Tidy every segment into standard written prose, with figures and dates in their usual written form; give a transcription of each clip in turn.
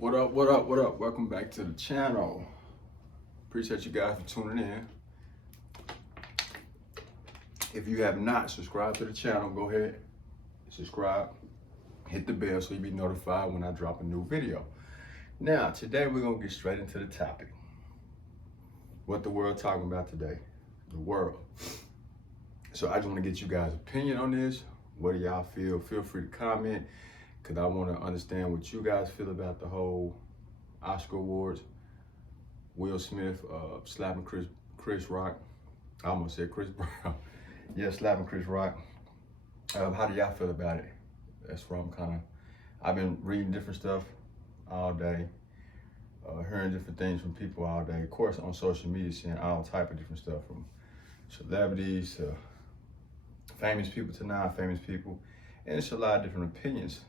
What up, what up, what up? Welcome back to the channel. Appreciate you guys for tuning in. If you have not subscribed to the channel, go ahead, subscribe, hit the bell so you'll be notified when I drop a new video. Now, today we're gonna get straight into the topic. What the world talking about today? The world. So I just wanna get you guys' opinion on this. What do y'all feel? Feel free to comment, because I wanna understand what you guys feel about the whole Oscar Awards. Will Smith slapping Chris Rock. I almost said Chris Brown. Yeah, slapping Chris Rock. How do y'all feel about it? That's where I've been reading different stuff all day, hearing different things from people all day. Of course, on social media, seeing all type of different stuff, from celebrities to famous people to non-famous people. And it's a lot of different opinions.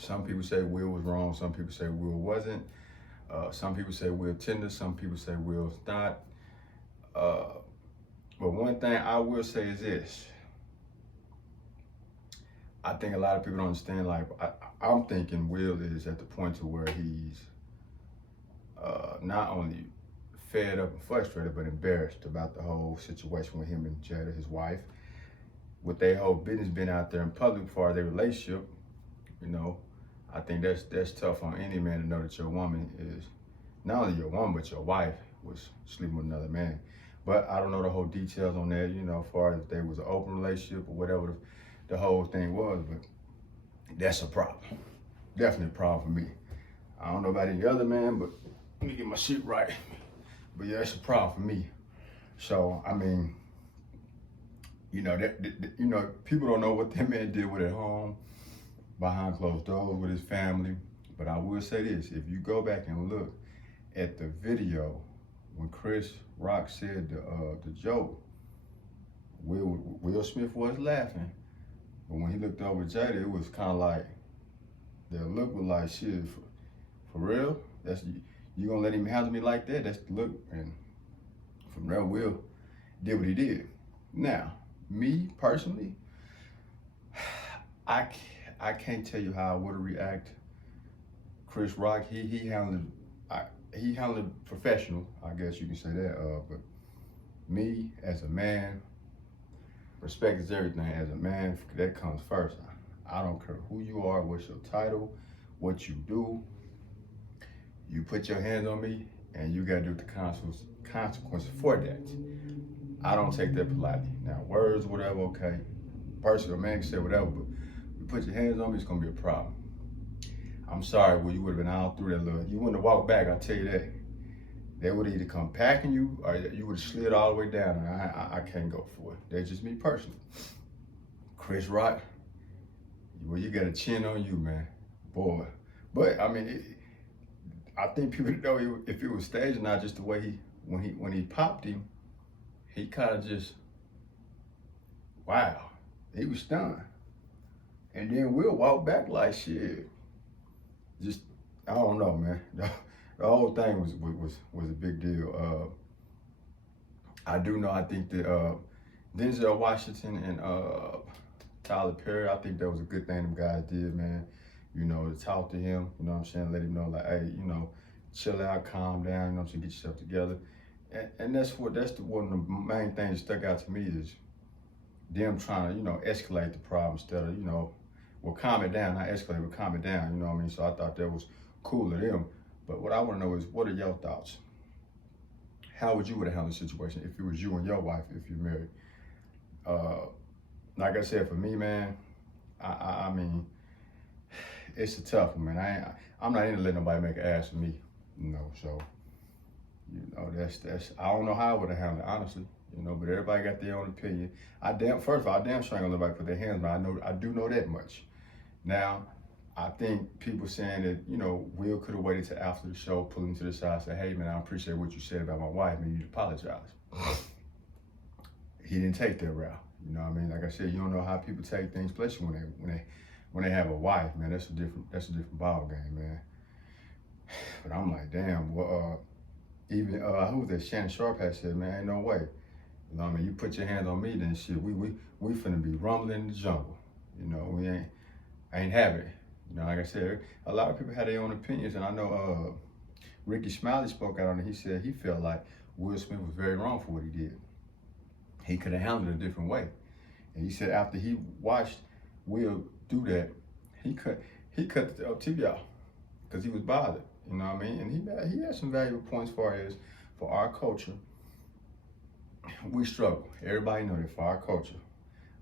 Some people say Will was wrong. Some people say Will wasn't. Some people say Will tender. Some people say Will's not. But one thing I will say is this. I think a lot of people don't understand, like, I'm thinking Will is at the point to where he's not only fed up and frustrated, but embarrassed about the whole situation with him and Jada, his wife. With their whole business being out there in public for their relationship, you know, I think that's tough on any man to know that your woman is, not only your woman, but your wife was sleeping with another man. But I don't know the whole details on that, you know, as far as if there was an open relationship or whatever the whole thing was, but that's a problem. Definitely a problem for me. I don't know about any other man, but let me get my shit right. But yeah, it's a problem for me. So, I mean, you know, people don't know what that man did with at home, behind closed doors with his family. But I will say this, if you go back and look at the video when Chris Rock said the joke, Will Smith was laughing. But when he looked over at Jada, it was kind of like, the look was like, shit, for real? You gonna let him handle me like that? That's the look. And from there, Will did what he did. Now, me personally, I can't tell you how I would react. Chris Rock, he handled it professional, I guess you can say that. But me as a man, respect is everything. As a man, that comes first. I don't care who you are, what's your title, what you do. You put your hands on me, and you gotta do the consequences for that. I don't take that politely. Now, words, whatever, okay. Personally, a man can say whatever, but you put your hands on me, it's gonna be a problem. I'm sorry, well, you would have been all through that look. You wouldn't have walked back, I'll tell you that. They would either come packing you, or you would have slid all the way down, and I can't go for it. That's just me personally. Chris Rock, well, you got a chin on you, man. Boy. But, I mean, I think people know if it was staged or not, just the way when he popped him, he kind of just, wow, he was stunned. And then Will walk back like, shit. Just, I don't know, man. The whole thing was a big deal. I do know, I think that Denzel Washington and Tyler Perry, I think that was a good thing them guys did, man. You know, to talk to him, you know what I'm saying? Let him know, like, hey, you know, chill out, calm down, you know what I'm saying? Get yourself together. And that's one of the main things that stuck out to me is them trying to, you know, escalate the problem instead of, you know, well, calm it down, not escalate, but calm it down, you know what I mean? So I thought that was cool of them. But what I want to know is, what are your thoughts? How would you have handled the situation if it was you and your wife, if you're married? Like I said, for me, man, I mean, it's a tough one, man. I'm not into letting nobody make an ass of me, you know, so, you know, that's I don't know how I would have handled it, honestly, you know, but everybody got their own opinion. First of all, I damn sure ain't gonna let nobody put their hands on me. I do know that much. Now, I think people saying that, you know, Will could have waited till after the show, pull him to the side, say, hey, man, I appreciate what you said about my wife, maybe you'd apologize. He didn't take that route, you know what I mean? Like I said, you don't know how people take things, especially when they have a wife, man. That's a different ball game, man. But I'm like, damn. Well, even who was that? Shannon Sharp had said, man, ain't no way. You know what I mean? You put your hands on me, then shit, we finna be rumbling in the jungle. You know, I ain't having it. You know, like I said, a lot of people had their own opinions, and I know Ricky Smiley spoke out on it. He said he felt like Will Smith was very wrong for what he did. He could have handled it a different way. And he said after he watched Will do that, he cut the TV off because he was bothered. You know what I mean? And he had some valuable points for our culture. We struggle. Everybody know that for our culture,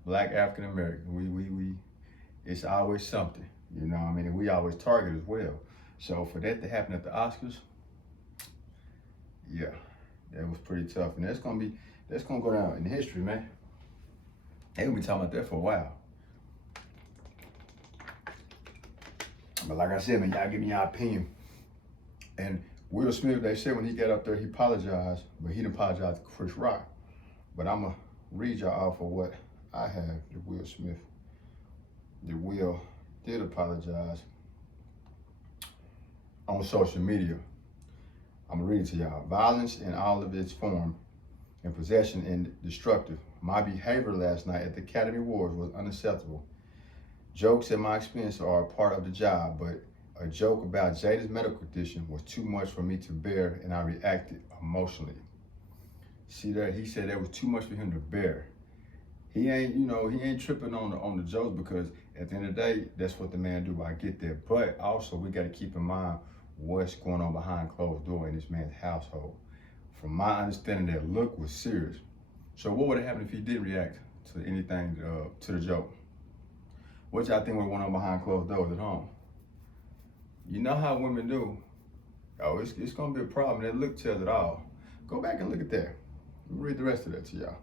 Black African American, we it's always something. You know what I mean? And we always target as well. So for that to happen at the Oscars, yeah, that was pretty tough. And that's gonna go down in history, man. They gonna be talking about that for a while. But like I said, man, y'all give me your opinion. And Will Smith, they said when he got up there, he apologized, but he didn't apologize to Chris Rock. But I'm gonna read y'all off of what I have to Will Smith. That Will did apologize on social media. I'm gonna read it to y'all. Violence in all of its form and possession and destructive. My behavior last night at the Academy Awards was unacceptable. Jokes at my expense are a part of the job, but a joke about Jada's medical condition was too much for me to bear, and I reacted emotionally. See that? He said that was too much for him to bear. He ain't tripping on the jokes because at the end of the day, that's what the man do. I get that. But also we gotta keep in mind what's going on behind closed door in this man's household. From my understanding, that look was serious. So what would have happened if he didn't react to anything, to the joke? What y'all think would have went on behind closed doors at home? You know how women do. Oh, it's gonna be a problem. That look tells it all. Go back and look at that. Let me read the rest of that to y'all.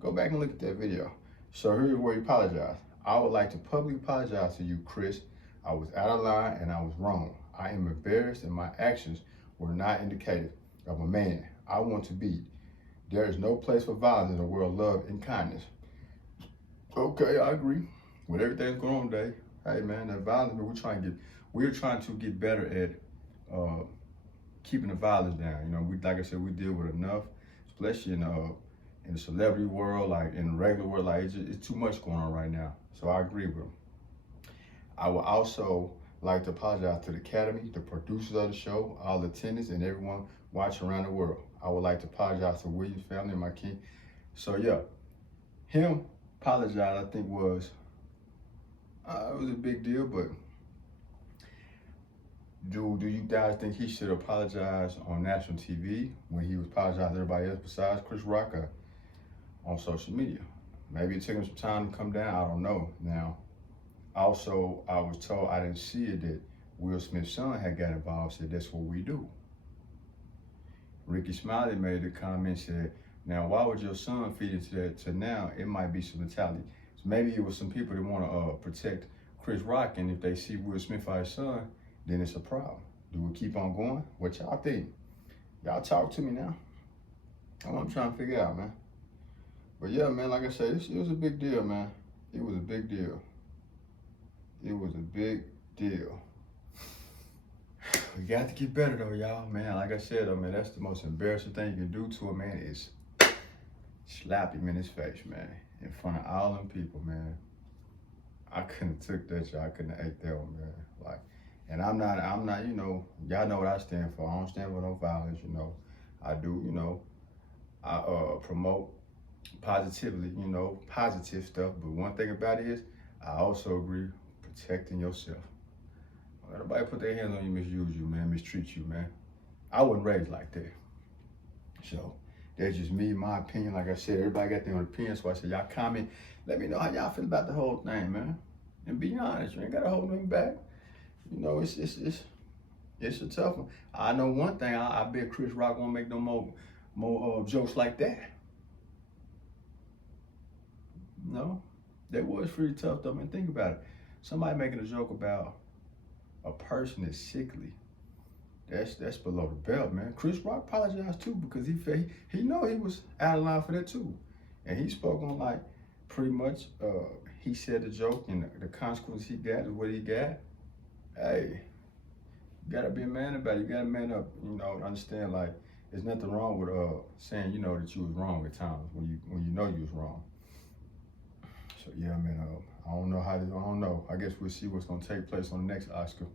Go back and look at that video. So here's where he apologized. I would like to publicly apologize to you, Chris. I was out of line and I was wrong. I am embarrassed and my actions were not indicative of a man I want to be. There is no place for violence in the world of love and kindness. Okay, I agree. With everything that's going on today, hey man, that violence, we're trying to get better at keeping the violence down. You know, like I said, we deal with enough, especially in the celebrity world, like in the regular world, like it's too much going on right now. So I agree with him. I would also like to apologize to the Academy, the producers of the show, all the attendants, and everyone watching around the world. I would like to apologize to Williams family and my king. So yeah, him apologize, I think it was a big deal, but do you guys think he should apologize on national TV when he was apologizing to everybody else besides Chris Rock on social media? Maybe it took him some time to come down, I don't know. Now, also, I was told, I didn't see it, that Will Smith's son had got involved, said that's what we do. Ricky Smiley made the comment, said, now why would your son feed into that? To now, it might be some mentality. So maybe it was some people that want to protect Chris Rock, and if they see Will Smith or his son, then it's a problem. Do we keep on going? What y'all think? Y'all talk to me now. That's what I'm trying to figure out, man. But yeah, man, like I said, it was a big deal, man. It was a big deal. It was a big deal. We got to get better though, y'all, man. Like I said, though, man, that's the most embarrassing thing you can do to a man is slap him in his face, man, in front of all them people, man. I couldn't have took that shit. I couldn't have ate that one, man. Like, and I'm not, you know, y'all know what I stand for. I don't stand for no violence, you know. I do, you know, I promote positively, you know, positive stuff. But one thing about it is, I also agree protecting yourself. Don't let nobody put their hands on you, misuse you, man, mistreat you, man. I wasn't raised like that. So that's just me, my opinion. Like I said, everybody got their own opinion. So I said, y'all comment. Let me know how y'all feel about the whole thing, man. And be honest, you ain't gotta hold me back. You know, it's a tough one. I know one thing. I bet Chris Rock won't make no more jokes like that. No, that was pretty tough though. Man, think about it. Somebody making a joke about a person that's sickly. That's below the belt, man. Chris Rock apologized too because he know he was out of line for that too, and he spoke on like pretty much. He said the joke and the consequence he got is what he got. Hey, you gotta be a man about it. You gotta man up. You know, understand like there's nothing wrong with saying that you was wrong at times when you know you was wrong. So yeah, man, I don't know. I guess we'll see what's gonna take place on the next Oscar.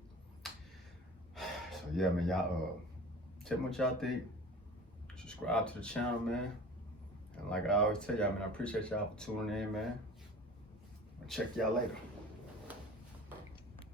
So yeah, man, y'all tell me what y'all think. Subscribe to the channel, man. And like I always tell y'all, man, I appreciate y'all for tuning in, man. I'll check y'all later.